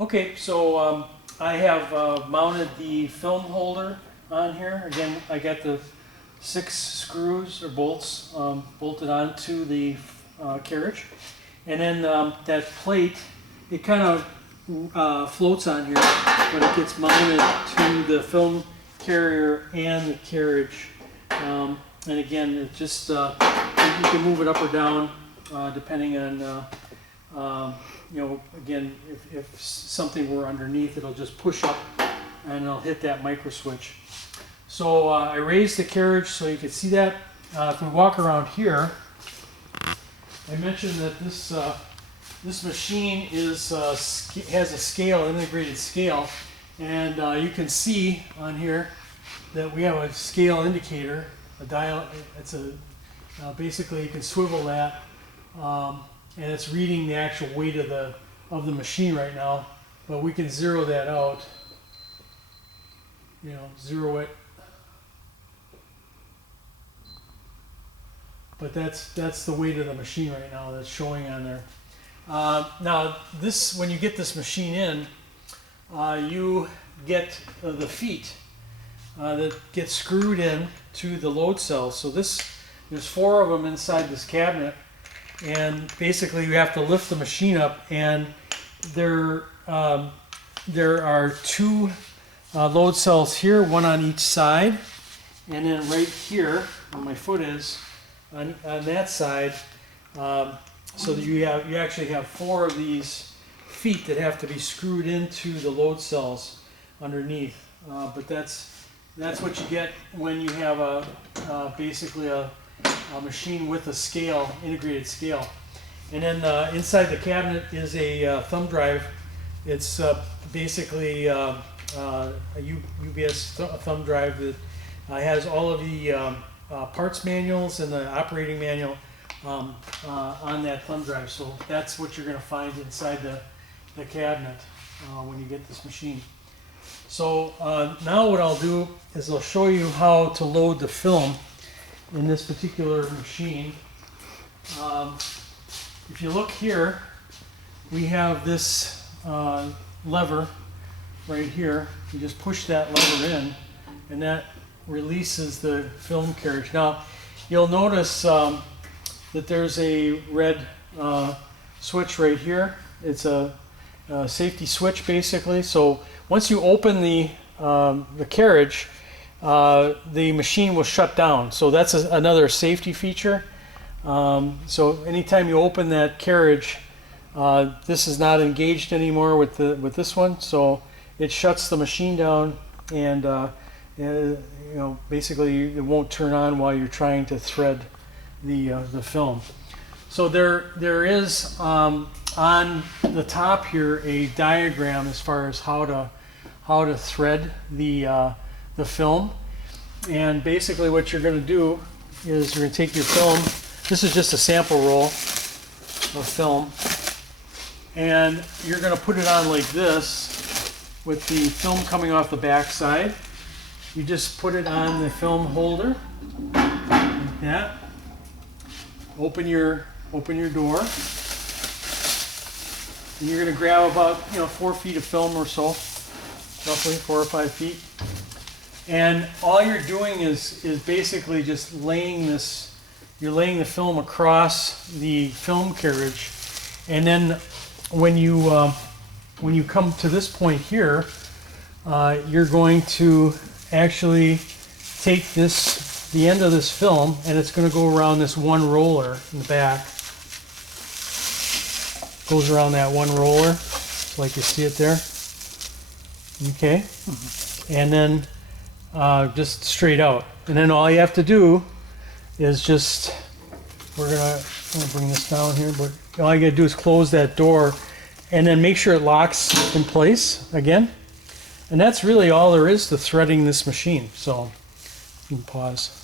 Okay, so I have mounted the film holder on here. Again, I got the 6 screws or bolts bolted onto the carriage. And then that plate, it kind of floats on here, but it gets mounted to the film carrier and the carriage. And again, it just, you can move it up or down depending on, you know, again, if something were underneath, it'll just push up and it'll hit that micro switch. So I raised the carriage so you can see that. If we walk around here, I mentioned that this machine has a scale, integrated scale, and you can see on here that we have a scale indicator, a dial. It's a basically you can swivel that, and it's reading the actual weight of the machine right now. But we can zero that out. You know, zero it. But that's the weight of the machine right now that's showing on there. Now this, when you get this machine in, you get the feet that get screwed in to the load cells. So there's 4 of them inside this cabinet, and basically you have to lift the machine up, and there are 2 load cells here, one on each side, and then right here where my foot is, on that side, so that you actually have 4 of these feet that have to be screwed into the load cells underneath. But that's what you get when you have basically a machine with a scale, integrated scale. And then inside the cabinet is a thumb drive. It's basically a UPS thumb drive that has all of the parts manuals and the operating manual on that thumb drive. So that's what you're going to find inside the cabinet when you get this machine. So now what I'll do is I'll show you how to load the film in this particular machine. If you look here, we have this lever right here. You just push that lever in, and that releases the film carriage. Now you'll notice that there's a red switch right here. It's a safety switch basically. So once you open the carriage, the machine will shut down. So that's another safety feature. So anytime you open that carriage, this is not engaged anymore with this one. So it shuts the machine down, and you know, basically it won't turn on while you're trying to thread the film. So there is on the top here a diagram as far as how to thread the film. And basically what you're going to do is you're going to take your film. This is just a sample roll of film, and you're going to put it on like this with the film coming off the back side. You just put it on the film holder like that. Open your door, and you're going to grab about 4 feet of film or so, roughly 4 or 5 feet. And all you're doing is basically just laying this. You're laying the film across the film carriage, and then when you come to this point here, you're going to actually take the end of this film, and it's going to go around this one roller in the back. Goes around that one roller, like you see it there. Okay, and then just straight out, and then all you have to do is just, I'm gonna bring this down here, but all you gotta do is close that door, and then make sure it locks in place again. And that's really all there is to threading this machine. So you can pause.